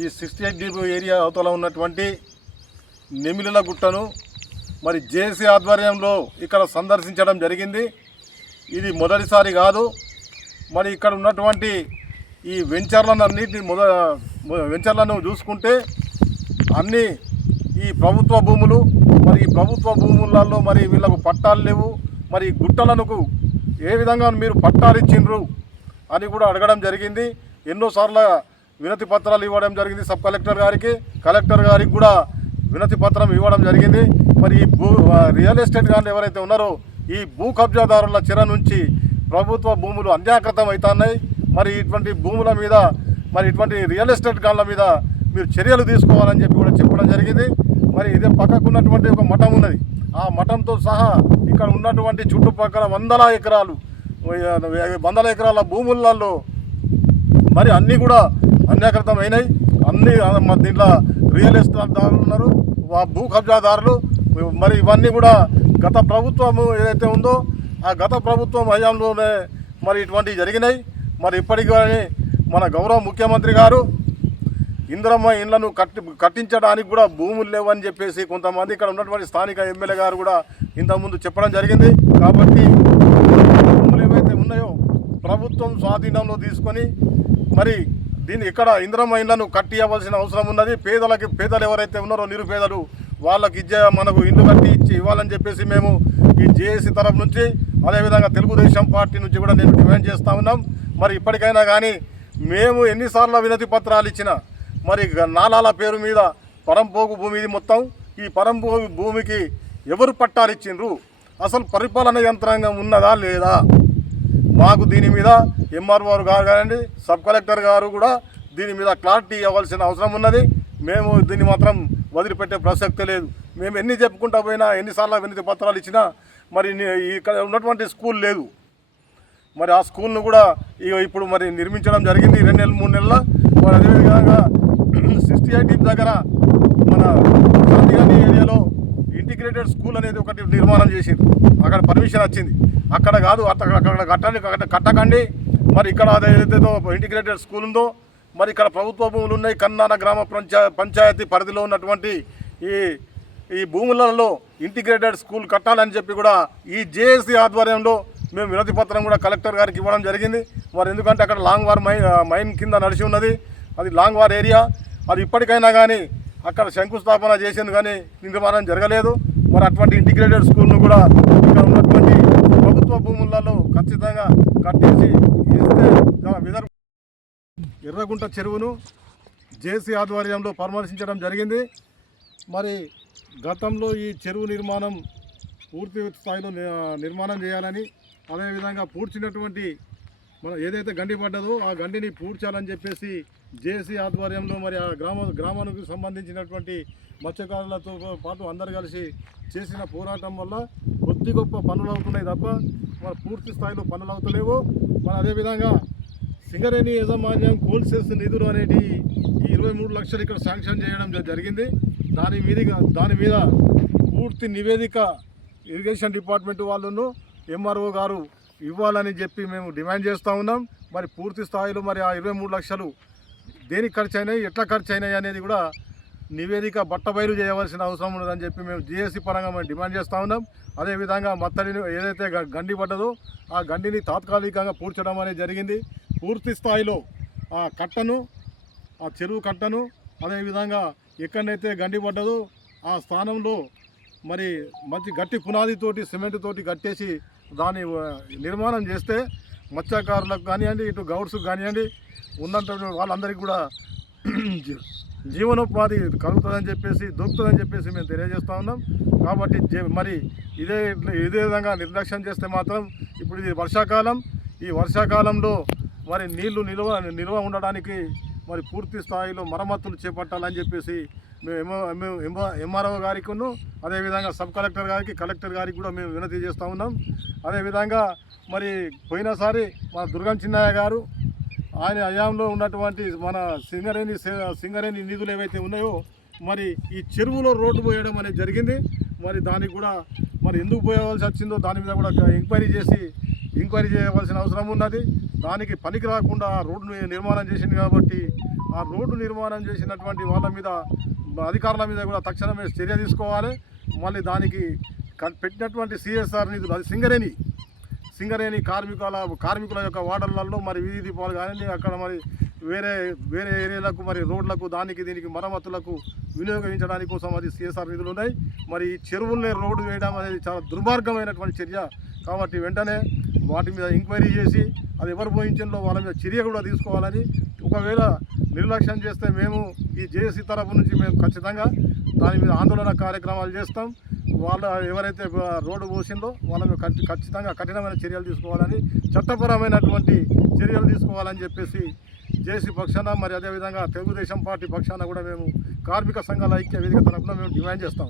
ఈ 68 ఏరియా అవతల ఉన్నటువంటి నెమిలిల గుట్టను మరి జేసీ ఆధ్వర్యంలో ఇక్కడ సందర్శించడం జరిగింది. ఇది మొదటిసారి కాదు. మరి ఇక్కడ ఉన్నటువంటి ఈ వెంచర్లను చూసుకుంటే అన్నీ ఈ ప్రభుత్వ భూములు. మరి ఈ ప్రభుత్వ భూములలో మరి వీళ్ళకు పట్టాలు లేవు. మరి గుట్టలకు ఏ విధంగా మీరు పట్టాలు ఇచ్చిండ్రు అని కూడా అడగడం జరిగింది. ఎన్నోసార్లు వినతి పత్రాలు ఇవ్వడం జరిగింది. సబ్ కలెక్టర్ గారికి, కలెక్టర్ గారికి కూడా వినతి పత్రం ఇవ్వడం జరిగింది. మరి ఈ రియల్ ఎస్టేట్ గారు ఎవరైతే ఉన్నారో ఈ భూ కబ్జాదారుల చెర నుంచి ప్రభుత్వ భూములు అన్యాకృతం అవుతున్నాయి. మరి ఇటువంటి భూముల మీద మరి ఇటువంటి రియల్ ఎస్టేట్ గాళ్ళ మీద మీరు చర్యలు తీసుకోవాలని చెప్పి కూడా చెప్పడం జరిగింది. మరి ఇదే పక్కకున్నటువంటి ఒక మఠం ఉన్నది. ఆ మఠంతో సహా ఇక్కడ ఉన్నటువంటి చుట్టుపక్కల వందల ఎకరాల భూములలో మరి అన్నీ కూడా అన్యాకృతం అయినాయి. అన్నీ దీంట్లో రియల్ ఎస్టేట్ దారులు ఉన్నారు, భూ కబ్జాదారులు. మరి ఇవన్నీ కూడా గత ప్రభుత్వం ఏదైతే ఉందో ఆ గత ప్రభుత్వం హయాంలోనే మరి ఇటువంటివి జరిగినాయి. మరి ఇప్పటికీ మన గౌరవ ముఖ్యమంత్రి గారు ఇందిరమ్మ ఇండ్లను కట్టించడానికి కూడా భూములు లేవని చెప్పేసి కొంతమంది ఇక్కడ ఉన్నటువంటి స్థానిక ఎమ్మెల్యే గారు కూడా ఇంతకుముందు చెప్పడం జరిగింది. కాబట్టి భూములు ఏవైతే ఉన్నాయో ప్రభుత్వం స్వాధీనంలో తీసుకొని మరి దీన్ని ఇక్కడ ఇందిరమ్మ ఇండ్లను కట్టియవలసిన అవసరం ఉన్నది. పేదలు ఎవరైతే ఉన్నారో నిరుపేదలు వాళ్ళకి మనకు ఇల్లు కట్టి ఇచ్చి ఇవ్వాలని చెప్పేసి మేము ఈ జేఏసీ తరఫు నుంచి అదేవిధంగా తెలుగుదేశం పార్టీ నుంచి కూడా నేను డిమాండ్ చేస్తూ ఉన్నాం. మరి ఇప్పటికైనా కానీ మేము ఎన్నిసార్లు వినతి పత్రాలు ఇచ్చినా మరి నాలాల పేరు మీద పరంపోగు భూమి ఇది మొత్తం. ఈ పరంపోగు భూమికి ఎవరు పట్టాలు ఇచ్చిండ్రు, అసలు పరిపాలన యంత్రాంగం ఉన్నదా లేదా, మాకు దీని మీద ఎంఆర్ఓ గారు కానివ్వండి, సబ్ కలెక్టర్ గారు కూడా దీని మీద క్లారిటీ ఇవ్వాల్సిన అవసరం ఉన్నది. మేము దీన్ని మాత్రం వదిలిపెట్టే ప్రసక్తే లేదు. మేము ఎన్ని చెప్పుకుంటా పోయినా, ఎన్నిసార్లు వినతి పత్రాలు ఇచ్చినా మరి ఇక్కడ ఉన్నటువంటి స్కూల్ లేదు. మరి ఆ స్కూల్ను కూడా ఇప్పుడు మరి నిర్మించడం జరిగింది 2 నెలలు 3 నెలల. మరి అదేవిధంగా 68 దగ్గర మన గాంధీ ఏరియాలో ఇంటిగ్రేటెడ్ స్కూల్ అనేది ఒకటి నిర్మాణం చేసింది. అక్కడ పర్మిషన్ వచ్చింది. అక్కడ కాదు, అక్కడ కట్టకండి. మరి ఇక్కడ అదేదైతే ఇంటిగ్రేటెడ్ స్కూల్ ఉందో మరి ఇక్కడ ప్రభుత్వ భూములు ఉన్నాయి. కన్నాన గ్రామ పంచాయతీ పరిధిలో ఉన్నటువంటి ఈ భూములలో ఇంటిగ్రేటెడ్ స్కూల్ కట్టాలని చెప్పి కూడా ఈ జేఏసీ ఆధ్వర్యంలో మేము వినతి పత్రం కూడా కలెక్టర్ గారికి ఇవ్వడం జరిగింది. మరి ఎందుకంటే అక్కడ లాంగ్ వార్ మైన్ కింద నడిచి ఉన్నది, అది లాంగ్ వార్ ఏరియా. అది ఇప్పటికైనా కానీ అక్కడ శంకుస్థాపన చేసింది కానీ నిర్మాణం జరగలేదు. మరి అటువంటి ఇంటిగ్రేటెడ్ స్కూల్ను కూడా ఇక్కడ ఉన్నటువంటి ప్రభుత్వ భూములలో ఖచ్చితంగా కట్టేసి ఇస్తే ఎర్రగుంట చెరువును జేసీ ఆధ్వర్యంలో పరామర్శించడం జరిగింది. మరి గతంలో ఈ చెరువు నిర్మాణం పూర్తి స్థాయిలో నిర్మాణం చేయాలని, అదేవిధంగా పూడ్చినటువంటి మన ఏదైతే గండి పడ్డదో ఆ గండిని పూడ్చాలని చెప్పేసి జేసీ ఆధ్వర్యంలో మరి ఆ గ్రామానికి సంబంధించినటువంటి మత్స్యకారులతో పాటు అందరు కలిసి చేసిన పోరాటం వల్ల కొద్ది గొప్ప పనులు అవుతున్నాయి తప్ప మరి పూర్తి స్థాయిలో పనులు అవుతలేవు. మరి అదేవిధంగా సింగరేణి యాజమాన్యం కోల్సేస్ నిధులు అనేటి ఈ 23 లక్షలు ఇక్కడ శాంక్షన్ చేయడం జరిగింది. దాని మీద పూర్తి నివేదిక ఇరిగేషన్ డిపార్ట్మెంట్ వాళ్ళను ఎంఆర్ఓ గారు ఇవ్వాలని చెప్పి మేము డిమాండ్ చేస్తూ ఉన్నాం. మరి పూర్తి స్థాయిలో మరి ఆ 23 లక్షలు దేనికి ఖర్చు అయినాయి, ఎట్లా ఖర్చు అయినాయి అనేది కూడా నివేదిక బట్టబయలు చేయవలసిన అవసరం ఉన్నదని చెప్పి మేము జేఏసీ పరంగా మేము డిమాండ్ చేస్తూ ఉన్నాం. అదేవిధంగా మత్తడిని ఏదైతే గండి పడ్డదో ఆ గండిని తాత్కాలికంగా పూడ్చడం అనేది జరిగింది. పూర్తి స్థాయిలో ఆ చెరువు కట్టను అదేవిధంగా ఎక్కడైతే గండి పడ్డదో ఆ స్థానంలో మరి మంచి గట్టి పునాదితోటి సిమెంట్ తోటి కట్టేసి దాన్ని నిర్మాణం చేస్తే మత్స్యకారులకు కానివ్వండి, ఇటు గౌడ్స్కి కానివ్వండి, ఉన్నటువంటి వాళ్ళందరికీ కూడా జీవనోపాధి కలుగుతుందని చెప్పేసి దొరుకుతుందని చెప్పేసి మేము తెలియజేస్తూ ఉన్నాం. కాబట్టి మరి ఇదే విధంగా నిర్లక్ష్యం చేస్తే మాత్రం ఇప్పుడు ఇది వర్షాకాలం, ఈ వర్షాకాలంలో మరి నీళ్లు నిల్వ ఉండడానికి మరి పూర్తి స్థాయిలో మరమ్మతులు చేపట్టాలని చెప్పేసి మేము ఎంఆర్ఓ గారికి అదేవిధంగా సబ్ కలెక్టర్ గారికి, కలెక్టర్ గారికి కూడా మేము వినతి చేస్తూ ఉన్నాం. అదేవిధంగా మరి పోయినసారి మన దుర్గం చిన్నయ్య గారు ఆయన హయాంలో ఉన్నటువంటి మన సింగరేణి నిధులు ఏవైతే ఉన్నాయో మరి ఈ చెరువులో రోడ్డు పోయడం అనేది జరిగింది. మరి దానికి కూడా మరి ఎందుకు పోయవలసి వచ్చిందో దాని మీద కూడా ఎంక్వైరీ చేయవలసిన అవసరం ఉన్నది. దానికి పనికి రాకుండా రోడ్డు నిర్మాణం చేసింది కాబట్టి ఆ రోడ్డు నిర్మాణం చేసినటువంటి వాళ్ళ మీద అధికారుల మీద కూడా తక్షణమే చర్య తీసుకోవాలి. మళ్ళీ దానికి పెట్టినటువంటి సిఎస్ఆర్ నిధులు అది సింగరేణి కార్మికుల యొక్క వార్డులలో మరి వీధి దీపాలు కానీ అక్కడ మరి వేరే ఏరియాలకు మరి రోడ్లకు దీనికి మరమ్మతులకు వినియోగించడానికి కోసం అది సిఎస్ఆర్ నిధులు ఉన్నాయి. మరి ఈ చెరువుల్ని రోడ్డు వేయడం అనేది చాలా దుర్మార్గమైనటువంటి చర్య కాబట్టి వెంటనే వాటి మీద ఎంక్వైరీ చేసి అది ఎవరు పోయించిందో వాళ్ళ మీద చర్య కూడా తీసుకోవాలని, ఒకవేళ నిర్లక్ష్యం చేస్తే మేము ఈ జేఏసీ తరఫు నుంచి మేము ఖచ్చితంగా దాని మీద ఆందోళన కార్యక్రమాలు చేస్తాం. ఎవరైతే రోడ్డు పోసిందో వాళ్ళ మీద ఖచ్చితంగా కఠినమైన చర్యలు తీసుకోవాలని, చట్టపరమైనటువంటి చర్యలు తీసుకోవాలని చెప్పేసి జేఏసీ పక్షాన మరి అదేవిధంగా తెలుగుదేశం పార్టీ పక్షాన కూడా మేము కార్మిక సంఘాల ఐక్య వేదిక తరఫున మేము డిమాండ్ చేస్తాం.